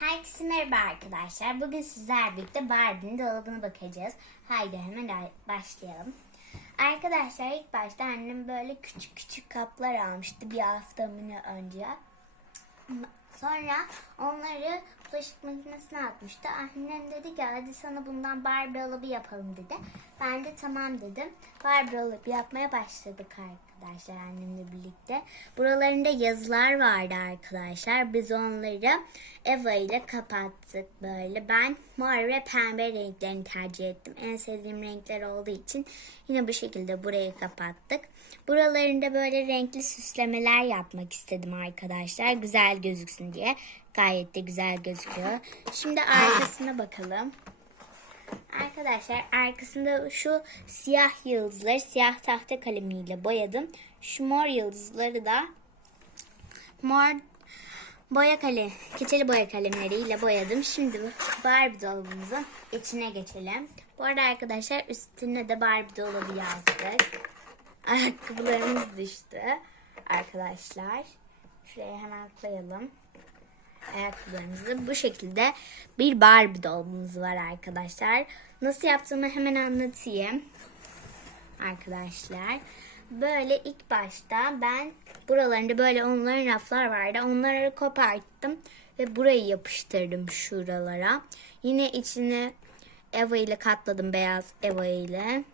Herkese merhaba arkadaşlar. Bugün sizler birlikte Barbie'nin dolabına bakacağız. Haydi hemen başlayalım. Arkadaşlar ilk başta annem böyle küçük küçük kaplar almıştı bir hafta önce. Sonra onları bulaşık makinesine atmıştı. Annem dedi ki hadi sana bundan Barbie dolabı yapalım dedi. Ben de tamam dedim. Barbie dolabı yapmaya başladık arkadaşlar annemle birlikte. Buralarında yazılar vardı arkadaşlar. Biz onları Eva ile kapattık böyle. Ben mor ve pembe renklerini tercih ettim. En sevdiğim renkler olduğu için yine bu şekilde burayı kapattık. Buralarında böyle renkli süslemeler yapmak istedim arkadaşlar. Güzel gözüksün diye. Gayet de güzel gözüküyor. Şimdi arkasına bakalım. Arkadaşlar arkasında şu siyah yıldızları siyah tahta kalemiyle boyadım. Şu mor yıldızları da mor boya kalem, keçeli boya kalemleriyle boyadım. Şimdi Barbie dolabımızın içine geçelim. Bu arada arkadaşlar üstüne de Barbie dolabı yazdık. Ayakkabılarımız düştü arkadaşlar. Şuraya hemen koyalım. Ayakkabılarımızı bu şekilde bir Barbie dolabımız var arkadaşlar. Nasıl yaptığımı hemen anlatayım. Arkadaşlar böyle ilk başta ben buralarında böyle onların raflar vardı. Onları koparttım ve burayı yapıştırdım şuralara. Yine içine Eva ile katladım beyaz Eva ile.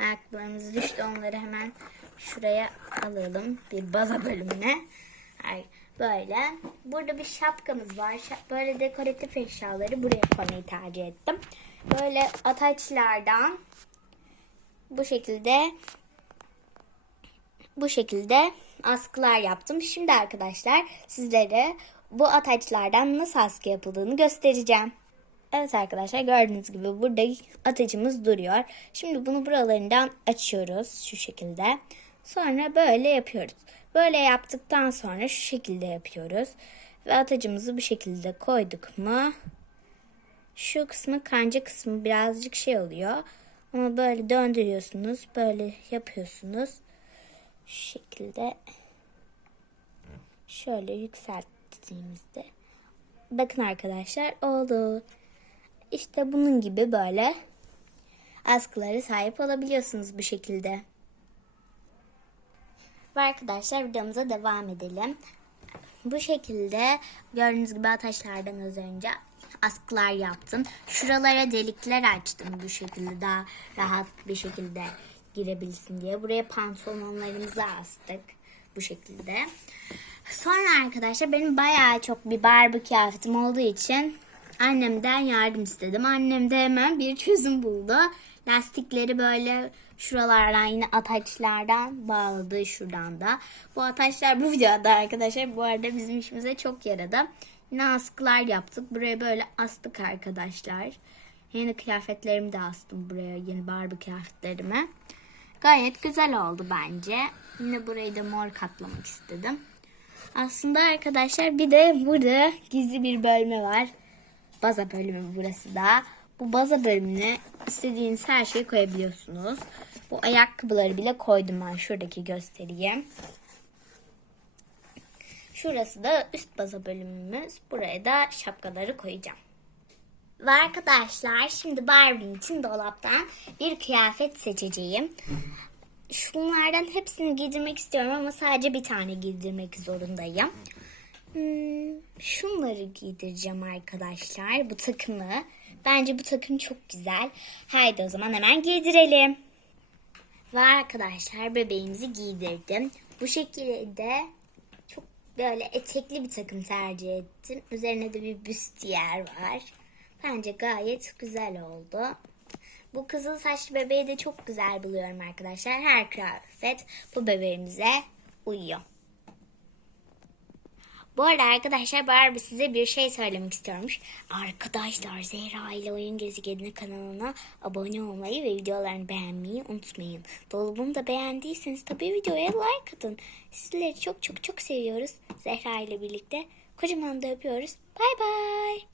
Ayakkabılarımız düştü onları hemen şuraya alalım bir baza bölümüne. Ay, böyle. Burada bir şapkamız var. Böyle dekoratif eşyaları buraya koymayı tercih ettim. Böyle ataçlardan bu şekilde bu şekilde askılar yaptım. Şimdi arkadaşlar sizlere bu ataçlardan nasıl askı yapıldığını göstereceğim. Evet arkadaşlar gördüğünüz gibi burada atacımız duruyor. Şimdi bunu buralarından açıyoruz şu şekilde. Sonra böyle yapıyoruz. Böyle yaptıktan sonra şu şekilde yapıyoruz. Ve atacımızı bu şekilde koyduk mu şu kısmı kanca kısmı birazcık şey oluyor. Ama böyle döndürüyorsunuz. Böyle yapıyorsunuz. Şu şekilde şöyle yükselttiğimizde bakın arkadaşlar oldu. İşte bunun gibi böyle askılara sahip olabiliyorsunuz bu şekilde. Ve arkadaşlar videomuza devam edelim. Bu şekilde gördüğünüz gibi ataşlardan az önce askılar yaptım. Şuralara delikler açtım bu şekilde daha rahat bir şekilde girebilsin diye. Buraya pantolonlarımızı astık bu şekilde. Sonra arkadaşlar benim bayağı çok bir Barbie kıyafetim olduğu için annemden yardım istedim. Annem de hemen bir çözüm buldu. Lastikleri böyle şuralardan yine ataçlardan bağladı şuradan da. Bu ataçlar bu videoda arkadaşlar bu arada bizim işimize çok yaradı. Yine askılar yaptık. Buraya böyle astık arkadaşlar. Yeni kıyafetlerimi de astım buraya. Yeni Barbie kıyafetlerimi. Gayet güzel oldu bence. Yine burayı da mor katlamak istedim. Aslında arkadaşlar bir de burada gizli bir bölme var. Baza bölümü burası da. Bu baza bölümüne istediğiniz her şeyi koyabiliyorsunuz. Bu ayakkabıları bile koydum ben. Şuradaki göstereyim. Şurası da üst baza bölümümüz. Buraya da şapkaları koyacağım. Ve arkadaşlar şimdi Barbie'nin için dolaptan bir kıyafet seçeceğim. Şunlardan hepsini giydirmek istiyorum ama sadece bir tane giydirmek zorundayım. Hmm, şunları giydireceğim arkadaşlar. Bu takımı. Bence bu takım çok güzel. Haydi o zaman hemen giydirelim. Ve arkadaşlar bebeğimizi giydirdim. Bu şekilde çok böyle etekli bir takım tercih ettim. Üzerine de bir büstiyer var. Bence gayet güzel oldu. Bu kızıl saçlı bebeği de çok güzel buluyorum arkadaşlar. Her kıyafet bu bebeğimize uyuyor. Bu arada arkadaşlar Barbie size bir şey söylemek istiyormuş. Arkadaşlar Zehra ile Oyun Gezegeni kanalına abone olmayı ve videolarını beğenmeyi unutmayın. Dolabımı da beğendiyseniz tabii videoya like atın. Sizleri çok çok çok seviyoruz. Zehra ile birlikte kocaman da öpüyoruz. Bay bay.